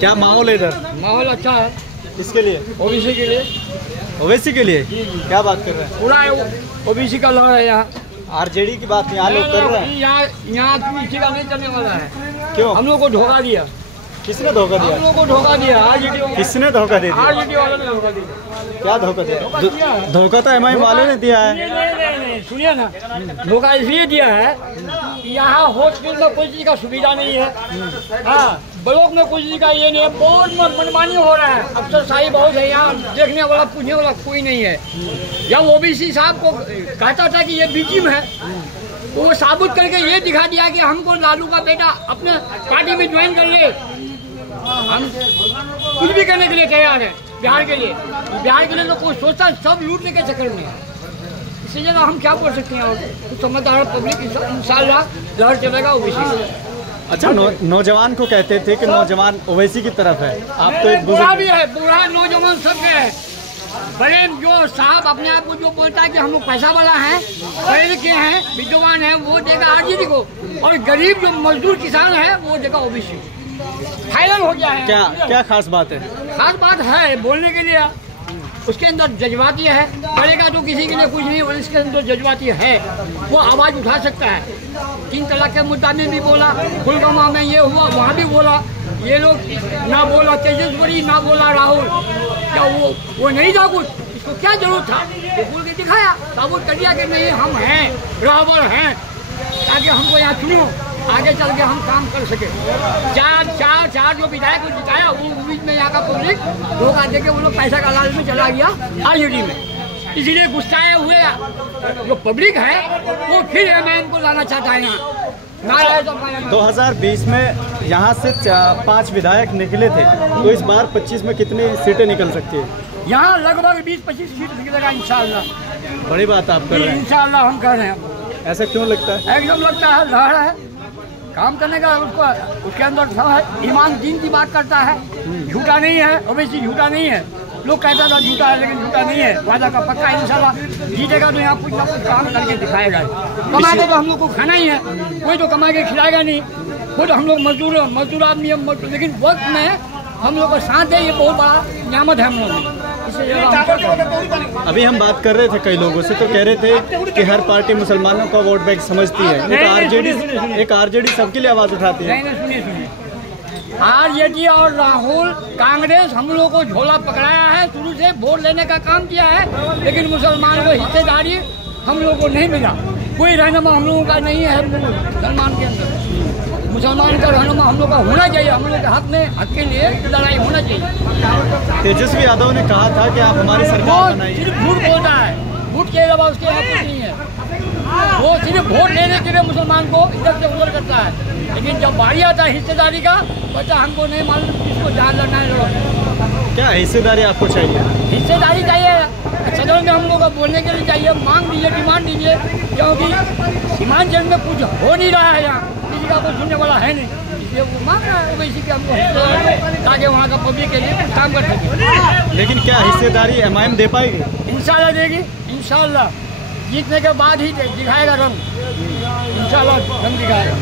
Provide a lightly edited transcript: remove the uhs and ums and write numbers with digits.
क्या माहौल है इधर? माहौल अच्छा है। किसके लिए? ओबीसी के लिए। ओवैसी के लिए? क्या बात कर रहे हैं? पूरा ओबीसी का लड़ है यहाँ। आरजेडी की बात यहाँ लोग कर रहे हैं। यहाँ किसी का नहीं चलने वाला है। क्यों? हम लोग को धोखा दिया। किसने धोखा दिया? हम लोग को धोखा दिया। आरजेडी। किसने धोखा दे दिया? आरजेडी वालों ने धोखा दिया। क्या धोखा दिया? धोखा तो एमआईएम वालों ने दिया है। नहीं, सुनिए ना, धोखा इसलिए दिया है कि यहाँ हॉस्पिटल में कोई चीज का सुविधा नहीं है। हाँ, ब्लॉक में कोई चीज का ये नहीं है। बहुत मनमानी हो रहा है। अफसरशाही बहुत है यहाँ। देखने वाला पूछने वाला कोई नहीं है। जब ओबीसी साहब को कहता था कि ये विक्टिम है, तो वो साबित करके ये दिखा दिया कि हमको लालू का बेटा अपने पार्टी में ज्वाइन कर ले। हम कुछ भी करने के लिए तैयार है बिहार के लिए। बिहार के लिए तो कोई सोचता सब लूटने के चक्कर में। इसी जगह हम क्या बोल सकते हैं? और कुछ समझदार पब्लिक इंशाल्लाह लहर चलेगा ओबीसी। अच्छा, नौजवान को कहते थे कि नौजवान ओवैसी की तरफ है। आप तो एक बुरा भी है, बुरा नौजवान सब है। बड़े जो साहब अपने आप को जो बोलता है कि हम लोग पैसा वाला है, पढ़े लिखे हैं, विद्वान है, वो देगा आरजेडी को। और गरीब जो मजदूर किसान है वो देगा ओबीसी। फाइनल हो गया है। क्या खास बात है? खास बात है बोलने के लिए। उसके अंदर जज्बाती है। करेगा तो किसी के लिए कुछ नहीं, और इसके अंदर जज्बाती है। वो आवाज उठा सकता है। 3 तलाक के मुद्दा में भी बोला, गुलगामा में ये हुआ, वहाँ भी बोला। ये लोग ना बोला तेजस्वी, ना बोला राहुल। क्या वो नहीं था कुछ? इसको क्या जरूरत था? वो बोल के दिखाया, साबुत कर दिया कि नहीं हम हैं, राहुल हैं, ताकि हमको यहाँ चुनो, आगे चल के हम काम कर सके। चार जो विधायक को जिताया, वो बीच में यहाँ का पब्लिक धोखा दे के वो लोग पैसा का लालच में चला गया आरजेडी में। इसीलिए गुस्साए हुए जो पब्लिक है वो फिर एमआईएम को लाना चाहता है यहाँ। 2020 में यहाँ से 5 विधायक निकले थे, तो इस बार 25 में कितनी सीटें निकल सकती है? यहाँ लगभग 20-25 सीट निकलेगा इंशाल्लाह। बड़ी बात आप कर रहे हैं। इंशाल्लाह हम कर रहे हैं। ऐसा क्यों लगता है? एकदम लगता है, लहर है काम करने का। उसके अंदर सब है। ईमान दीन की बात करता है, झूठा नहीं है। ओबीसी झूठा नहीं है। लोग कहता था झूठा है, लेकिन झूठा नहीं है। वादा का पक्का इंशाल्लाह जीतेगा तो यहाँ कुछ ना कुछ काम करके दिखाएगा। कमा के तो हम लोग को खाना ही है, कोई तो कमा के खिलाएगा नहीं। खुद हम लोग मजदूर आदमी, लेकिन वक्त में हम लोग का साथ है, ये बहुत बड़ा नियामत है हम लोग। अभी हम बात कर रहे थे कई लोगों से, तो कह रहे थे कि हर पार्टी मुसलमानों का वोट बैंक समझती है। एक आरजेडी सबके लिए आवाज उठाती है। सुनिए, आरजेडी और राहुल कांग्रेस हम लोग को झोला पकड़ाया है, शुरू से वोट लेने का काम किया है, लेकिन मुसलमान को हिस्सेदारी हम लोग को नहीं मिला। कोई रहनुमा हम लोगों का नहीं है मुसलमान के अंदर। मुसलमान का रहनुमा हम लोग का होना चाहिए। हम लोग के हक के लिए लड़ाई होना चाहिए। तेजस्वी यादव ने कहा था कि आप हमारी सरकार बनाइए। सिर्फ झूठ बोलता है, झूठ के अलावा उसके यहाँ कुछ नहीं है। वो सिर्फ वोट लेने के लिए मुसलमान को इधर से उधर करता है, लेकिन जब बारी आता है हिस्सेदारी का, बच्चा हमको नहीं मालूम किसको जहाँ लड़ना है। क्या हिस्सेदारी आपको चाहिए? हिस्सेदारी चाहिए। सदन में हम लोग को बोलने के लिए चाहिए। मांग दीजिए, डिमांड दीजिए, क्योंकि सीमांचल में कुछ हो नहीं रहा है। यहाँ किसी का कोई सुनने वाला है नहीं, इसलिए वो मांग रहा है ओबीसी के हमको, ताकि वहाँ का पब्लिक के लिए कुछ काम कर सके। लेकिन क्या हिस्सेदारी एमआईएम दे पाएगी? इंशाल्लाह देगी। इंशाल्लाह जीतने के बाद ही दिखाएगा रंग। इंशाल्लाह रंग दिखाएगा।